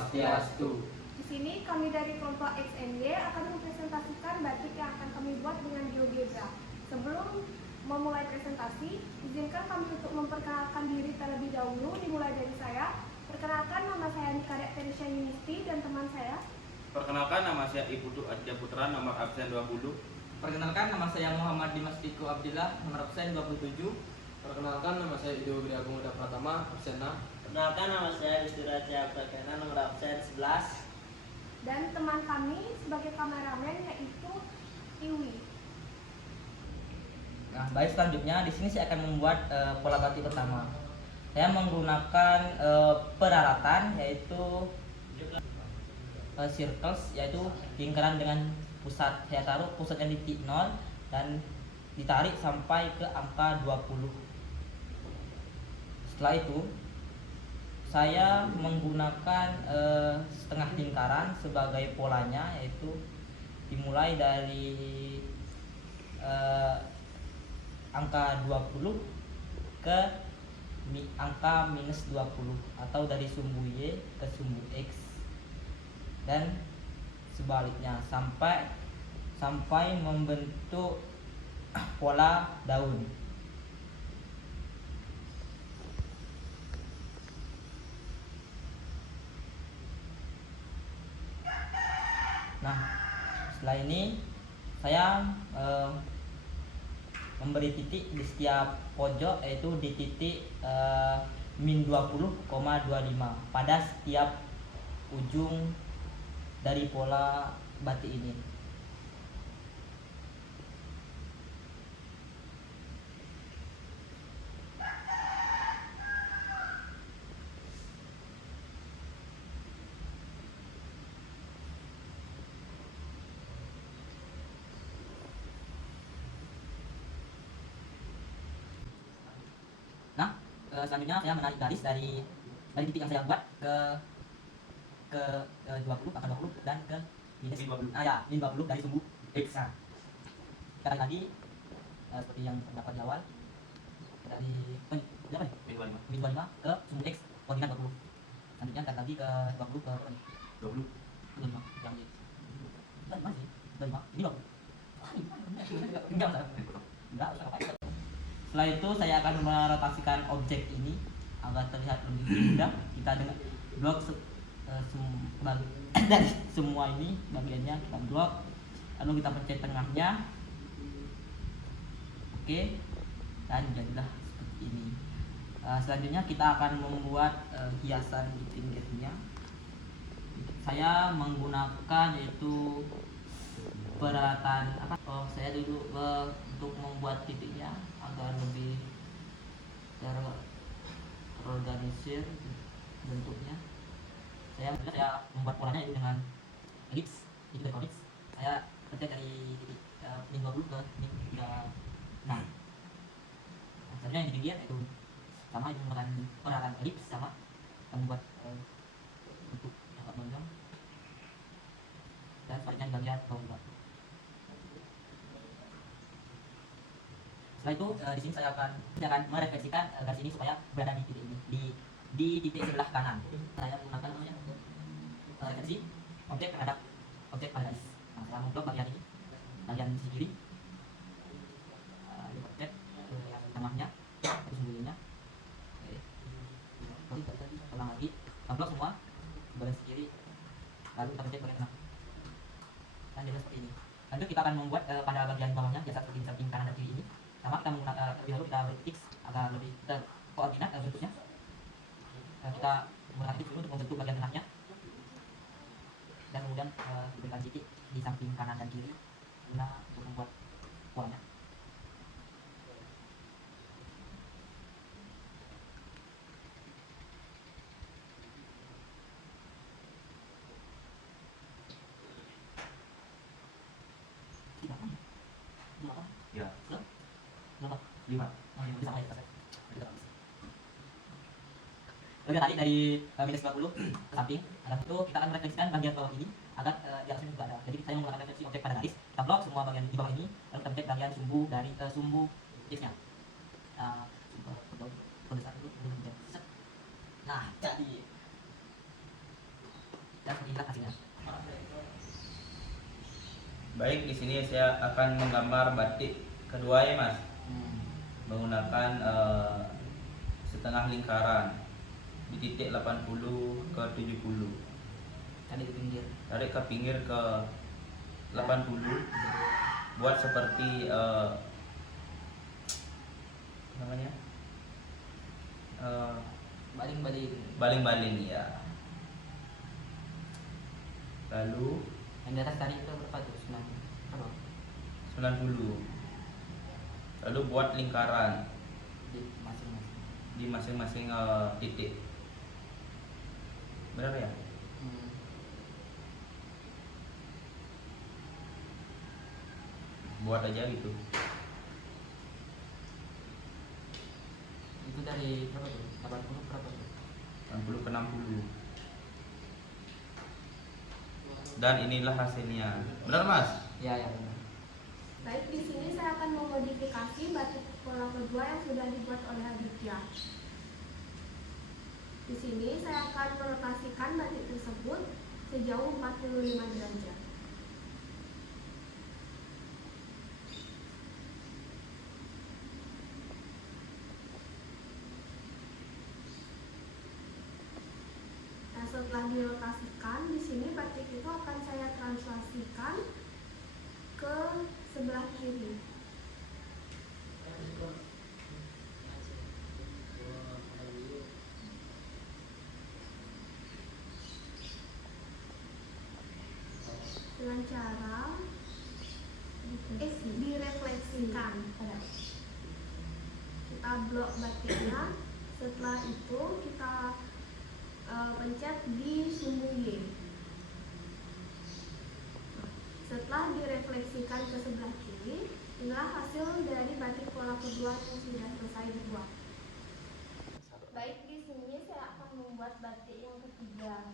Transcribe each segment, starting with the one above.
Swastiastu. Di sini kami dari kelompok XNY akan mempresentasikan batik yang akan kami buat dengan GeoGebra. Sebelum memulai presentasi, izinkan kami untuk memperkenalkan diri terlebih dahulu, dimulai dari saya. Perkenalkan, nama saya Nikaret Teresya Yunisti dan teman saya. Perkenalkan, nama saya Iputu Adja Putra, nomor absen 20. Perkenalkan, nama saya Muhammad Dimas Iko Abdillah, nomor absen 27. Perkenalkan, nama saya Ido Wiri Agung Uda Pratama, absen 6. Perkenalkan, nama saya Gusti Raja Prakena, nomor absen 11. Dan teman kami sebagai kameramen yaitu Iwi. Nah, baik, selanjutnya di sini saya akan membuat pola batik pertama. Saya menggunakan peralatan yaitu circles, yaitu lingkaran dengan pusat. Saya taruh pusatnya di titik 0 dan ditarik sampai ke angka 20. Setelah itu saya menggunakan setengah lingkaran sebagai polanya, yaitu dimulai dari angka 20 ke angka minus 20, atau dari sumbu Y ke sumbu X, dan sebaliknya sampai membentuk pola daun. Nah, setelah ini saya memberi titik di setiap pojok, yaitu di titik min 20,25 pada setiap ujung dari pola batik ini. Nah, selanjutnya saya menarik garis dari titik yang saya buat ke 20, angka 20 dan ke minus 20. Min 20 dari sumbu X. Nah, kita tarik lagi seperti yang terdapat di awal, dari berapa nih? Min 25 ke sumbu X koordinat 20. Selanjutnya tarik lagi ke 20 ke 20 ke 25 yang di mana sih? 25 ini 20. Enggak usah apa-apa. Setelah itu saya akan merotasikan objek ini agar terlihat lebih mudah. Kita dengan blok dari semua ini bagiannya kita blok, lalu kita pencet tengahnya. Oke, dan jadilah seperti ini. Selanjutnya kita akan membuat hiasan di pinggirnya. Saya menggunakan yaitu peralatan saya dulu untuk membuat titiknya agar lebih terorganisir bentuknya. Saya membuat polanya itu dengan elips, itu dari kodex. Saya pencet dari titik min 20 ke min 36. Nah, selanjutnya yang di pinggir itu sama, itu menggunakan peralatan elips, sama membuat bentuk yang agak melengkung, dan sebaliknya di bagian bawah. Setelah itu di sini saya akan merefleksikan garis ini supaya berada di titik ini, di titik sebelah kanan. Saya menggunakan referensi objek terhadap objek pada garis. Nah, saya memblok bagian ini, bagian sisi kiri, pencet yang tengahnya, itu sembunyinya. Oke, ulang lagi, blok semua bagian sisi kiri, lalu kita pencet bagian tengah, dan jadi seperti ini. Lanjut kita akan membuat pada bagian bawahnya biasa seperti di samping kanan dan kiri ini. Sama, kita menggunakan terlebih dahulu kita beri X agar lebih terkoordinat bentuknya. Kita menggunakan X dulu untuk membentuk bagian tengahnya, dan kemudian diberikan titik di samping kanan dan kiri guna untuk membuat polanya. Ya. Berapa? 5. Oh, 5 sama ya. Oke, tadi dari minus 20 ke samping. Habis itu kita akan merefleksikan bagian bawah ini agar di atasnya juga ada. Jadi saya menggunakan refleksi objek pada garis. Kita blok semua bagian di bawah ini, lalu kita pencet bagian sumbu dari sumbu X-nya. Nah, jadi dan inilah hasilnya. Baik, di sini saya akan menggambar batik kedua ya Mas, menggunakan setengah lingkaran di titik 80 ke 70. Tadi di pinggir. Tarik ke pinggir ke 80. Buat seperti namanya Baling-baling. baling-baling ya. Lalu Yang di atas tadi itu berapa tuh? 9 berapa? 90. Lalu buat lingkaran Di masing-masing. di masing-masing titik. Benar ya? Buat aja gitu. Itu dari berapa tuh? 80 berapa tuh? 60 ke 60. Dan inilah hasilnya. Benar Mas? Ya, ya benar. Baik, di sini saya akan memodifikasi batik pola kedua yang sudah dibuat oleh Aditya. Di sini saya akan merotasikan batik tersebut sejauh 45 derajat. Nah, setelah dirotasikan, di sini batik itu akan saya translasikan ke sebelah kiri. Dengan cara direfleksikan. Kita blok batiknya, setelah itu kita pencet di sumbu Y. Setelah direfleksikan ke sebelah kiri, inilah hasil dari batik pola kedua yang sudah selesai dibuat. Baik, di sini saya akan membuat batik yang ketiga.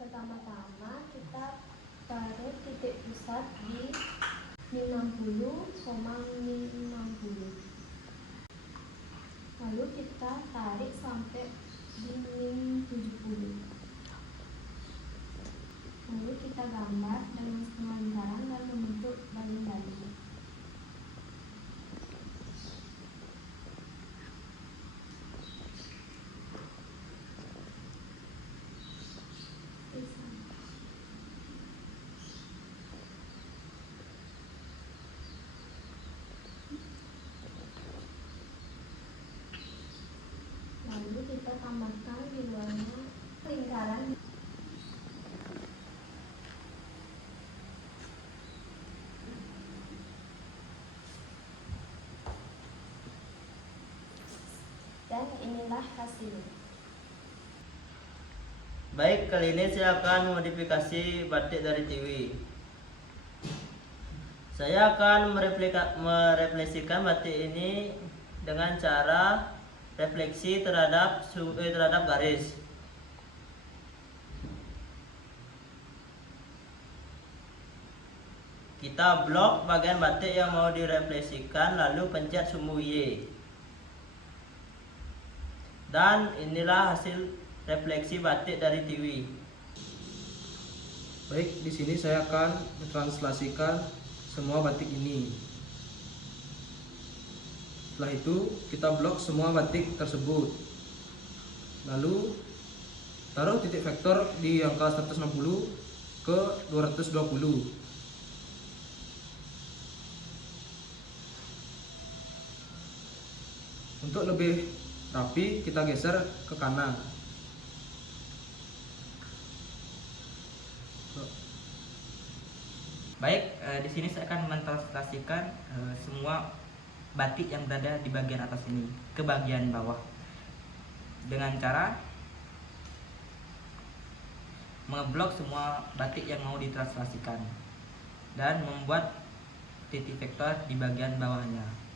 Pertama-tama kita taruh titik pusat di min 60, min 60. Lalu kita tarik sampai di min 70. Lalu kita gambar dengan setengah lingkaran dan membentuk baling-baling. Lalu kita tambahkan di luarnya lingkaran. Dan inilah hasilnya. Baik, kali ini saya akan memodifikasi batik dari Tiwi. Saya akan merefleksikan batik ini dengan cara refleksi terhadap garis. Kita blok bagian batik yang mau direfleksikan, lalu pencet sumbu Y. Dan inilah hasil refleksi batik dari Tiwi. Baik, di sini saya akan mentranslasikan semua batik ini. Setelah itu kita blok semua batik tersebut. Lalu taruh titik vektor di angka 160 ke 220. Untuk lebih rapi kita geser ke kanan. Baik, di sini saya akan mentranslasikan semua batik yang berada di bagian atas ini ke bagian bawah dengan cara mengeblok semua batik yang mau ditranslasikan dan membuat titik vektor di bagian bawahnya.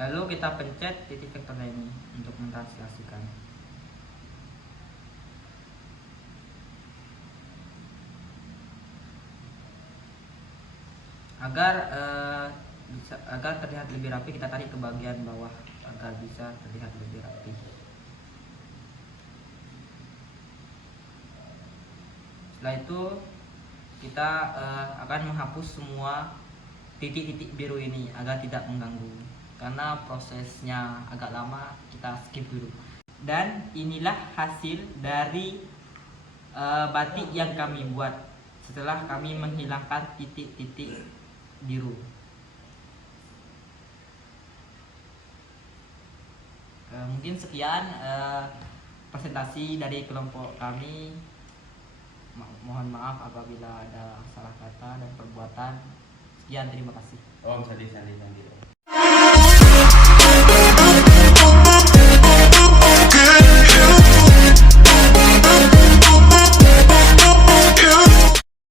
Lalu kita pencet titik vektornya ini untuk mentranslasikan. agar terlihat lebih rapi, kita tarik ke bagian bawah agar bisa terlihat lebih rapi. Setelah itu kita akan menghapus semua titik-titik biru ini agar tidak mengganggu, karena prosesnya agak lama, kita skip dulu. Dan inilah hasil dari batik yang kami buat setelah kami menghilangkan titik-titik biru. Mungkin sekian presentasi dari kelompok kami. Mohon maaf apabila ada salah kata dan perbuatan. Sekian, terima kasih. Oh, bisa.